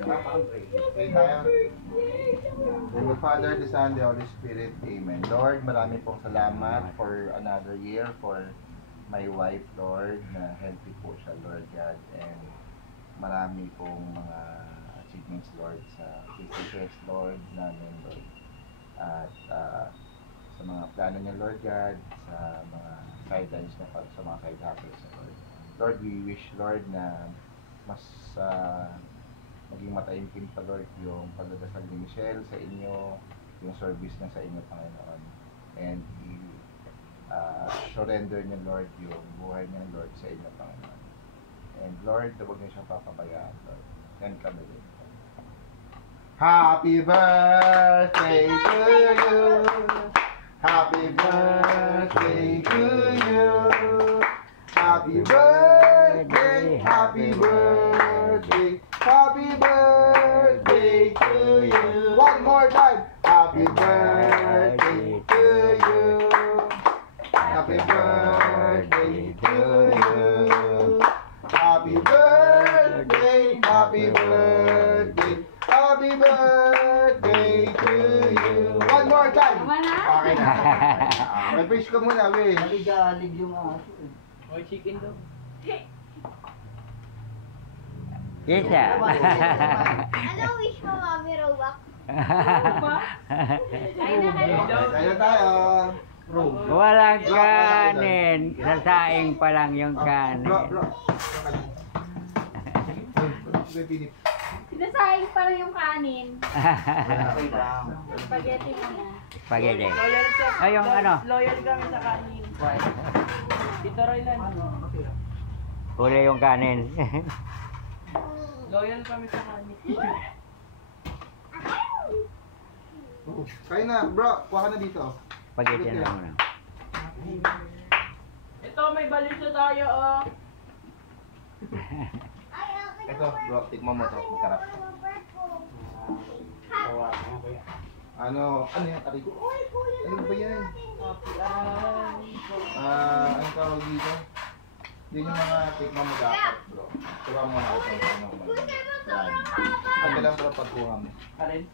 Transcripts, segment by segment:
Pray tayo. In the Father, the Son, the Holy Spirit. Amen. Lord, marami pong salamat for another year, for my wife, Lord, na healthy po siya, Lord God. And marami pong mga achievements, Lord, sa businesses, Lord, namin, Lord. At sa mga plano niya, Lord God, sa mga sidelines na sa mga side hustles, Lord. Lord, we wish, Lord, na mas maging mataimtim pa, Lord, yung pagdadasal ni Michelle sa inyo, yung service na sa inyo, Panginoon. And surrender niya, Lord, yung buhay niya, Lord, sa inyo, Panginoon. And Lord, huwag niyo siyang papabayaan, Lord. And kami din. Happy birthday to you! Happy birthday to you! Happy birthday, happy birthday, happy birthday to you. One more time. Happy birthday to you. Happy birthday to you. Happy birthday, happy birthday, happy birthday to you. One more time. Okay na. May fish ko muna, wish. Naligalig yung aso eh. Or chicken daw. Yes, sir. Ano wish mo, Mami Robak? Kaya tayo. Walang kanin. Sasaing pa lang yung kanin. Bro. Sinasaing pa lang yung kanin. Spaghetti mo na. Spaghetti. Loyal sa... Ay, yung ano? Loyal kami sa kanin. Tito Roylan. Huli yung kanin. Loyal kami sa kanin. Kaya na, bro. Kuha ka na dito. Spaghetti na lang muna. Ito, may balisa tayo, oh. Ito, bro. Tikman mo to. Masarap. Ano yung tari ko? Ano ba yan? Anong tawag dito? Yan yung mga tikman mo dapat, bro. Tuwa mo na ito. Ang lang, bro, pagkuha mo. Karin?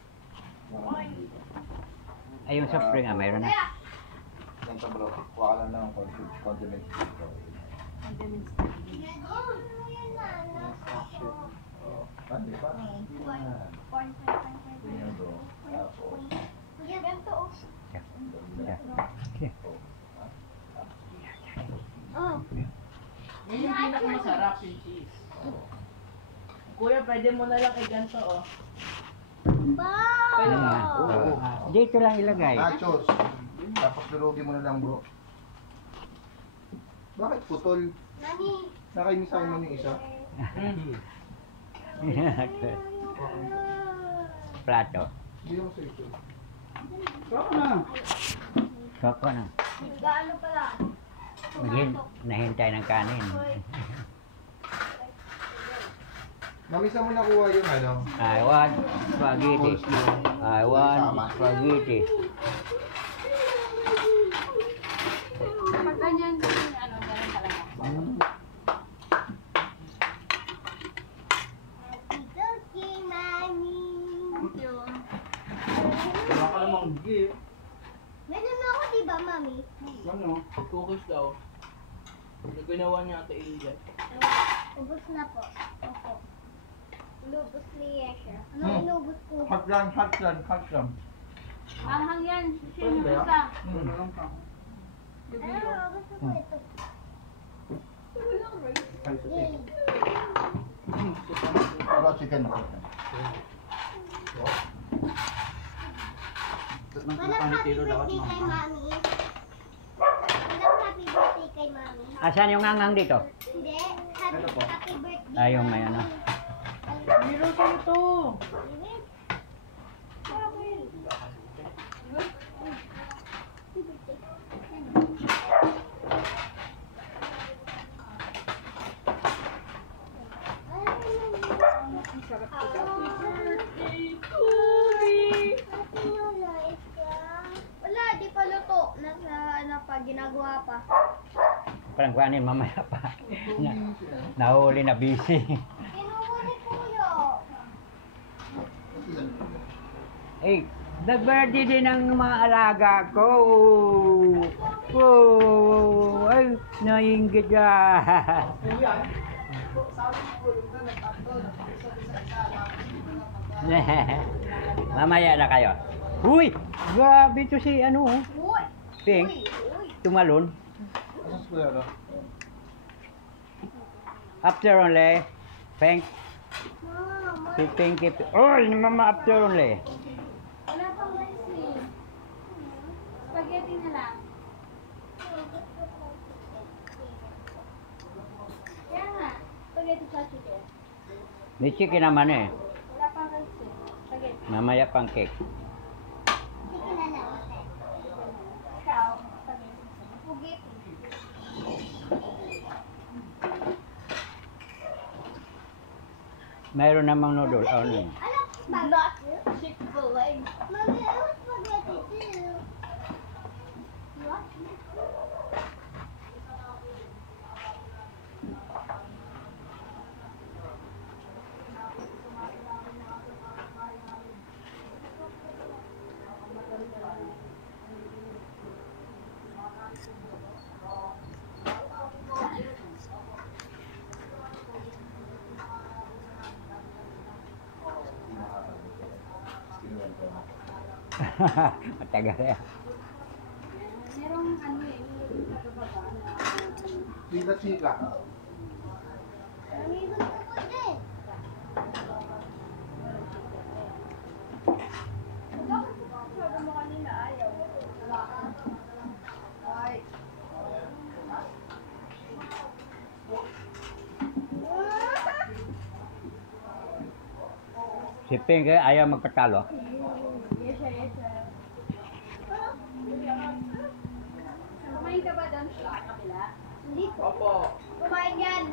Ay, yung soft drink mayroon na. Ganito, bro. Kuha ka lang ng condiments dito. Pandi pa? Ganyan, bro. Tapos. Ganito, oh. Yan yung pinakamasarap, yung cheese. Kuya, pwede mo na lang i-ganto, oh. Pwede mo. Dito lang ilagay. Nachos. Tapos durugin mo na lang, bro. Bakit putol? Nani? Nakaimisahin mo yung isa? Plato. Hindi ako sa ito. Koko na. Gaano pala? Nahintay ng kanin. Mamisa mo nakuha yung ano? I want spaghetti. I want spaghetti. Pag ganyan, ano, meron talaga. Happy birthday, Mami! Yun. Wala ka namang gift. Meron ako, di ba, Mami? Ano? Cookies daw. Yung ginawa niya ate Angel. Ubus na po. Opo. Lubos ni Yesha. Ano inubos ko? Hot lang. Anghang yan. Pwede ba yan? Basta. Ano lang ka? Ano, gusto ko ito. Yay! Bro, chicken mo. Walang happy birthday kay Mami. Walang happy birthday kay Mami. Asan yung angang dito? Hindi. Happy birthday. Ay, yung may ano. Meron sa ito. Wala, di pa luto. Nasa ano pa, ginagawa pa. Parang kuhanin mamaya pa. Nahuli na busy. Kinuha ni Kuya. Eh, nag-birthday din ng mga alaga ko. Oh, ay, nainggit ka. Mamaya na kayo. Uy, grabe to si ano, oh. Uy! Pink, Uy! tumalon. Asan si Kuya Ro? After only, Pink, Mama, si Pinky. Oh, mama after only. wala pang rice eh. Spaghetti na lang. Kaya nga, spaghetti sa chicken. May chicken naman eh. Wala pang rice eh. Spaghetti. Mamaya pang cake. Chicken na lang. Ikaw, spaghetti. Spaghetti. Mayroon namang noodle. Oh, no. Not Chick-fil-A. Mommy, I want spaghetti too. What? Kinuwento na. Matagal eh. Merong ano eh, may nakababa na. Tita Chika. May gusto ko din. Bakit sabi mo kanina ayaw? Ay. Si Pink eh, ayaw magpatalo. Yes, sir, yes, sir. Kumain ka ba doon sa kapila? Hindi po. Opo. Kumain yan.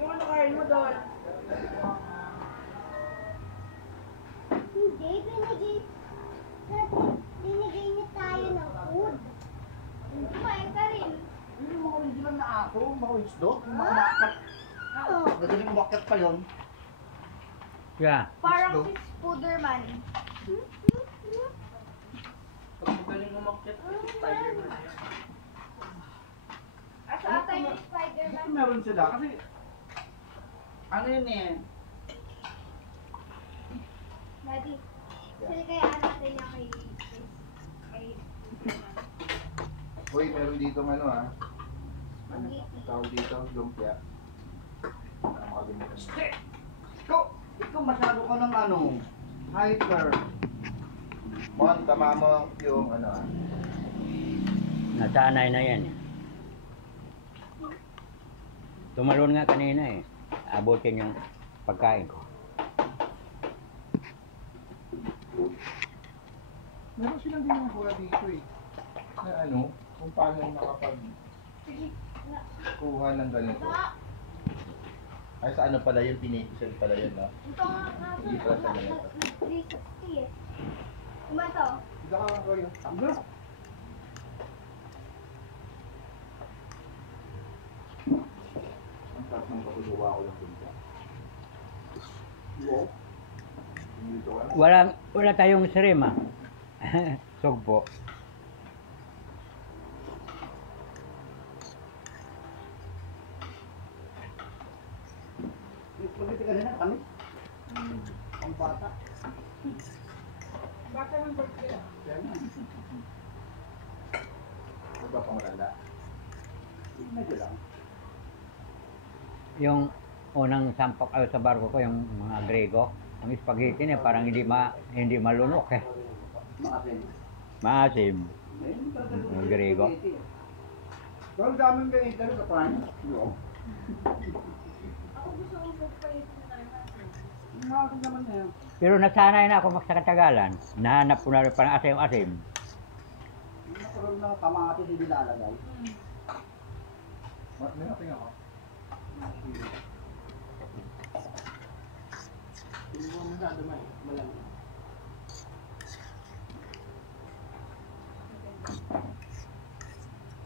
Ano kain mo doon? Hindi, binigay niya tayo ng food. Kumain ka rin. Yung mga original na aso, mga isdo, yung mga umakyat. Oo. Madaling umakyat pa yun. Yeah. Parang si Spooderman. Pag magaling umakyat, Spider-Man na yun. Asa ata yung Spiderman? Kasi meron sila, kasi ano yun eh, Daddy, sila kaya natin niya kay Uy, meron dito ano ah. Spaghetti. Tawag dito, lumpia. Makalimutan. ikaw masyado ka ng ano, hyper. Mon, tama mo yung ano ah. Nasanay na yan eh. Tumalon nga kanina eh. Abutin yung pagkain ko. Meron silang ginagawa dito eh. Na ano, kung paano nakapag Sige, na. kuha ng ganito. Ay, sa ano pala yun, pinipisal pala yun, no? Ito nga Hindi pala sa ganito. 360 eh. Uma to? Hindi ka nga kayo. Ano? Ang sarap ng pagkukuha ko ng lumpia. Wow. Dito ka. Wala tayong shrimp ah. Sugpo. Magkita ka na kami. Ang bata. Baka ng birthday ah. Kaya na. Ano ba pang rala? Medyo lang. Yung unang sampak sa barko ko, yung mga Grego, ang spaghetti niya parang hindi malunok eh. Maasin. Maasim. Eh, hindi ka Ang Grego. Pero ang daming ganito sa prime. Oo. Ako gusto kong spaghetti na tayo. Maasin naman na yan. Pero nasanay na ako sa katagalan. Nahanap ko na rin parang asim-asim. Nakaroon na kamati din nilalagay. May natin ako. Hindi mo masyado malamig.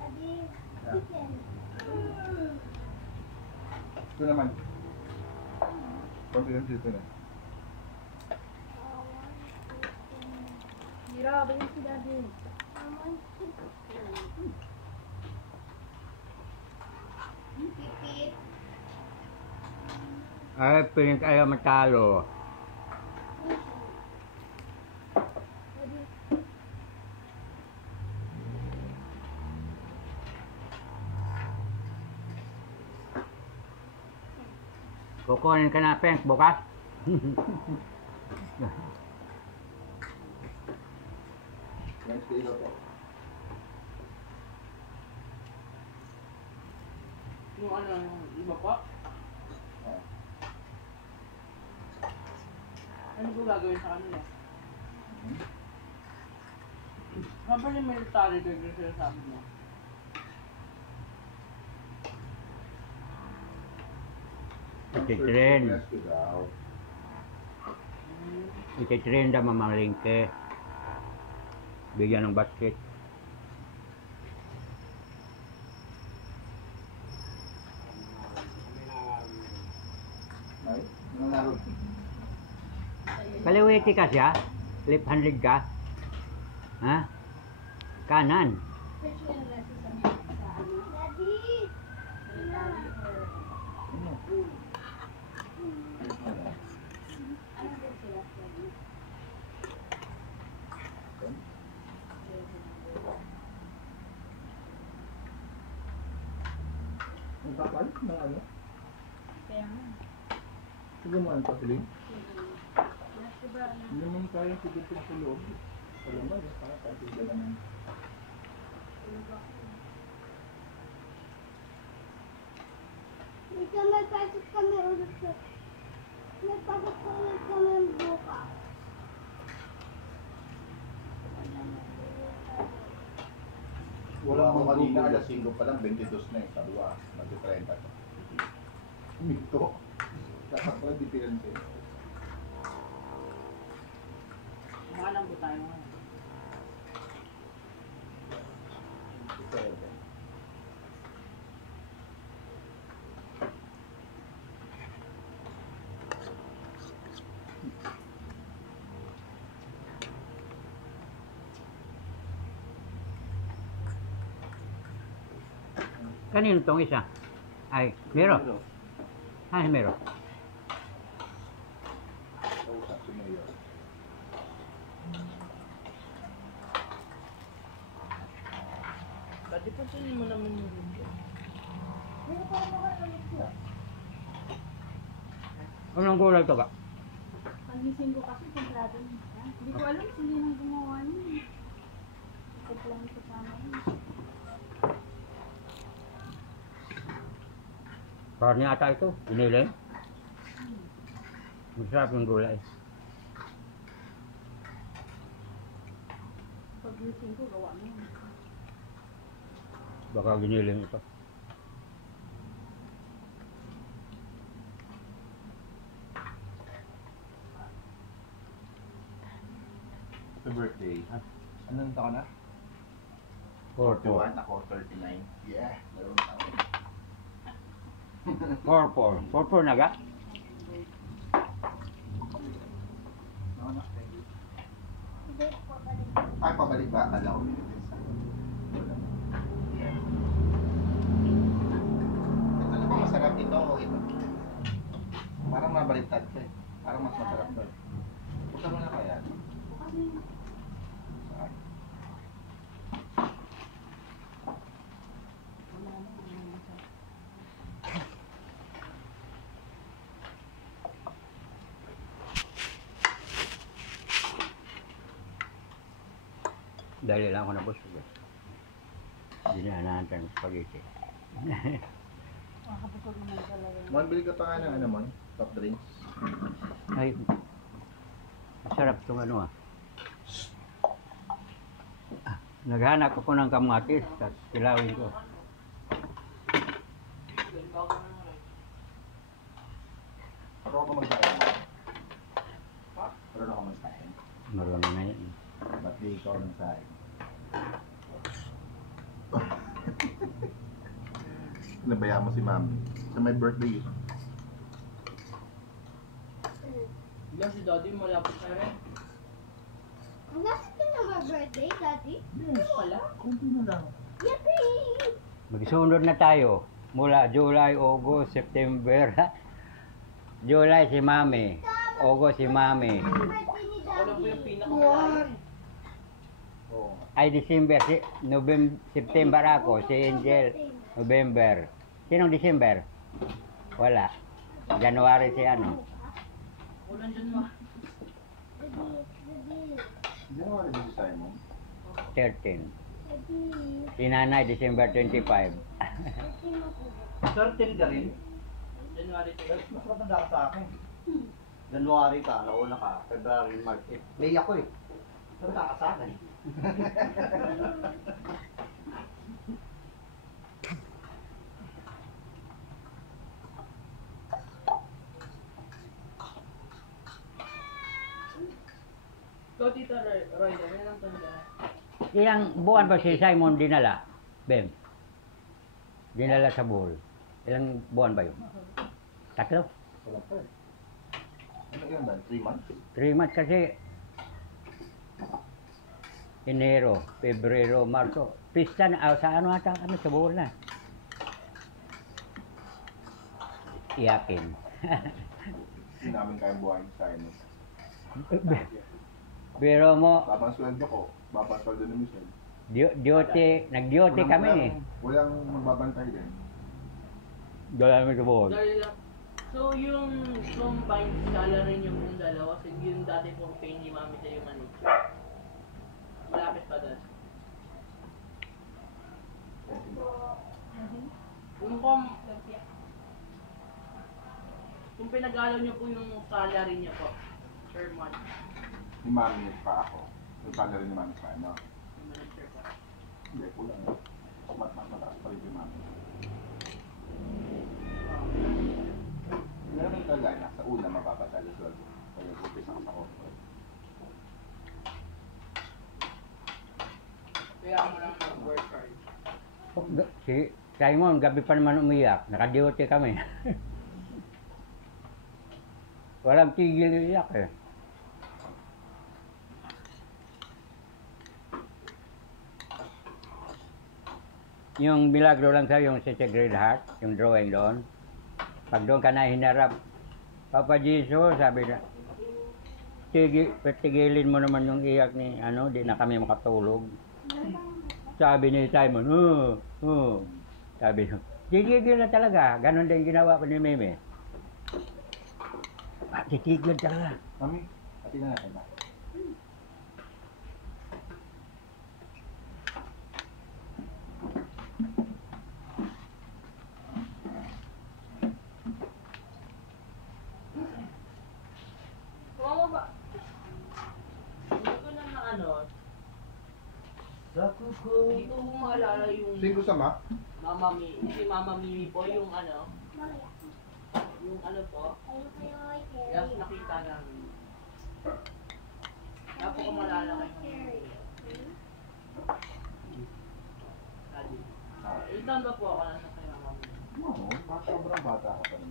Adi, chicken. Ito naman. Confidence dito na. Grabe yung si Daddy. Pipit. Ay, piling kayo matalo. Kukunin ka na, Peng, bukas. Wednesday daw po. Yung ano, yung iba po. Ah. Ano po gagawin sa kanila? Hmm? Kapag yung military dog yung sinasabi mo. Ititrain. Rescue daw. Ititrain daw mamalingke. Bigyan ng basket. Ay, nanalo. Kaliwiti ka siya? Left-handed ka? Ha? Kanan. Daddy. Ang kapal ng ano? Kaya nga. Sige mo ang pasiling. Nasiba na. Hindi naman kaya sigurtin sa loob. Wala ba? Para kasi sila naman. Dito may pasok kami ulit sa... May pasok ulit kami bukas. Wala ko kanina, alas 5 pa lang, 22 na eh. Sarwa, mag-30 to. Mito. Dapat pala diferente. Kumalang po tayo ngayon. Kanino tong isa? Ay, Mero. Ay, Mero. Kausap si Mayor. Pwede po sinin mo naman yung video. Anong gulay to ba? Pagising ko kasi templado niya. Hindi ko alam sino nang gumawa niya. Ito lang ito sa amin. Karne ata ito. Iniling. Masarap yung gulay. Pagising ko, gawa mo. Baka giniling ito. Sa birthday. Anong taon na? 4-4. Ako 39. Yeah, meron taon. 4-4. 4-4 na ga? No, no, thank you. Hindi ko balik. Ay, pabalik ba? Akala ko. Wala. Yeah. Ito na ba masarap ito o ito? Parang mabaliktad ka eh. Parang mas masarap to. Pusa mo na kaya. Kasi Saan? Dali lang ako na busog. Hindi na nahantan ng spaghetti. makakapusog naman talaga. Mon, bili ka pa nga ng ano, Mon? Top drinks. Ay, masarap itong ano ah. Naghanap ako ng kamatis at kilawin ko. Pero ako magsahin. Pero ako magsahin. Marunong na yan. Ba't di ikaw ng sahin? Nabayaan mo si Mami. Sa my birthday yun. Ilan si Daddy malapit na rin. Nasaan ka na birthday, Daddy? Yes pala. Kunti na lang. Yippee! Magsunod na tayo. Mula July, August, September. July si Mami. August si Mami. Birthday ni Ako lang po Daddy. yung pinakamalayo. Oo nga. Ay, December. September ako. Si Angel. November. Sinong December? Wala. January si ano. Ako lang dyan ma. Hindi mo rin si Simon. 13. Si Nanay, December 25. Certain ka rin. January 2. Mas matanda ka sa akin. January ka, nauna ka. February, March, May ako eh. Matanda ka sa akin. Ikaw, Tita Roy, dami na lang tanda. Ilang buwan ba si Simon dinala? Bem. Dinala sa buhol. Ilang buwan ba yun? Tatlo? Wala pa eh. Ano yun ba? 3 months? 3 months kasi Enero, Pebrero, Marso. Pista na, sa ano ata kami sa buhol na. Iyakin. Hindi namin kayang buhayin si Simon. Pero mo, Babang sweldo ko. Babang sweldo ni Michelle. duty, nag-duty kami eh. Walang magbabantay din. Dala kami sa buhol. Dahil lang. So, yung combined salary niyo pong dalawa, so yung dati pong pay ni Mami sa yung manager. Malapit pa doon. Kung pinag-alaw niyo po yung salary niyo po per month, Ni Mami pa ako. Yung salary ni Mami pa. Ano? yung manager po. Hindi, kulang. Mataas pa rin yung Mami. Meron yung talaga na sa una mapapatalo sweldo. Kaya upis ako sa offer. Kaya mo lang mag-work hard. Si Simon, gabi pa naman umiyak. Naka-duty kami. Walang tigil iyak eh. Yung milagro lang sa'yo, yung sa Sacred Heart, yung drawing doon. Pag doon ka na hinarap, Papa Jesus, sabi na, tigilin mo naman yung iyak ni, ano, di na kami makatulog. Sabi ni Simon, sabi ko, titigil na talaga. Ganon din ginawa ko ni Meme. Titigil talaga. Mami, atin na natin ba? Mama ba? Hindi ko na ano, Sa kuko. hindi ko maalala yung Sino sama? Mama Mi, si Mama Mimi po, yung ano, yung ano po, yes, nakita namin. Kaya po ko malala kayo. Daddy. Ilan taon ba po ako nasa kay Mama Mimi? Oo, sobrang bata ka pa rin.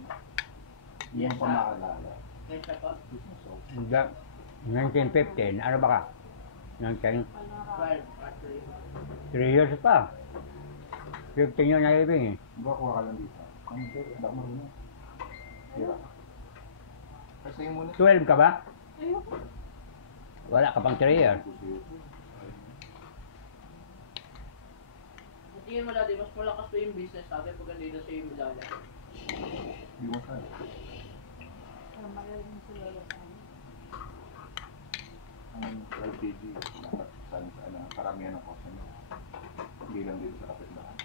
Hindi mo pa maalala. Kaya siya po? So, 1915, ano ba ka? 19, 12, actually. 3 years pa. 15 yun na living eh. Baka kuha ka lang dito. Hindi, hindi ako marunong. Hira. Kasi yung muna. 12 ka ba? Wala ka pang 3 years. Tingin mo dati, mas malakas pa yung business natin pag nandito sa yung Milala. Hindi mo saan. Magaling si Lola sa amin. Ang LPG, dapat saan sa ano, karamihan ng customer. Hindi lang dito sa kapitbahay.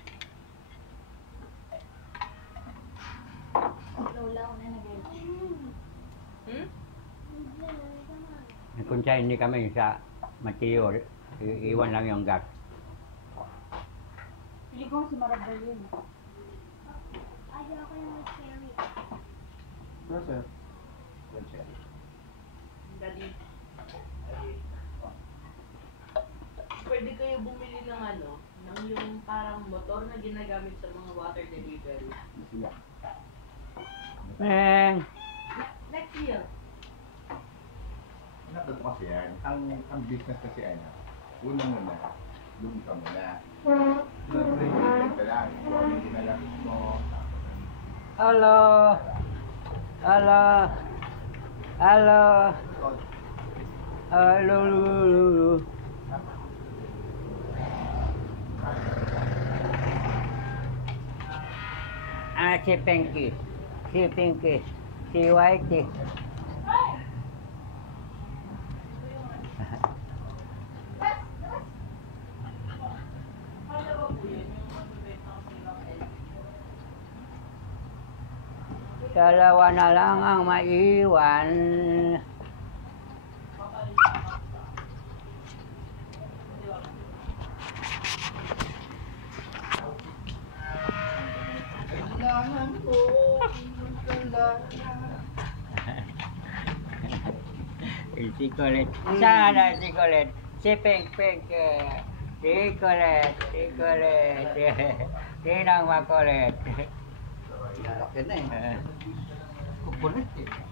Lola ko na nag-aircon. Hmm? Nagkunsya hindi kami sa Mateo. Iwan lang yung gas. Pili ko si Marabel yun. Ayaw ko yung cherry. Sure, sir. Yan, sir. Daddy. Pwede kayo bumili ng ano, ng yung parang motor na ginagamit sa mga water delivery. Sila. Meng! Next year. Anak, Totoo kasi yan. Ang business kasi ano, unang-una, lugi ka muna. Nag-break ka lang. Kung ano yung ginalakit mo. Halo. Halo. Halo. Halo. Si Pinky. Si Pinky. Si Whitey. Dalawa na lang ang maiwan. Kailangan ko Si Colette. Sana si Colette. Si Pink Pink. Si Colette. Si Colette. Sinang makulit. Lalaki na eh. Kukulit eh.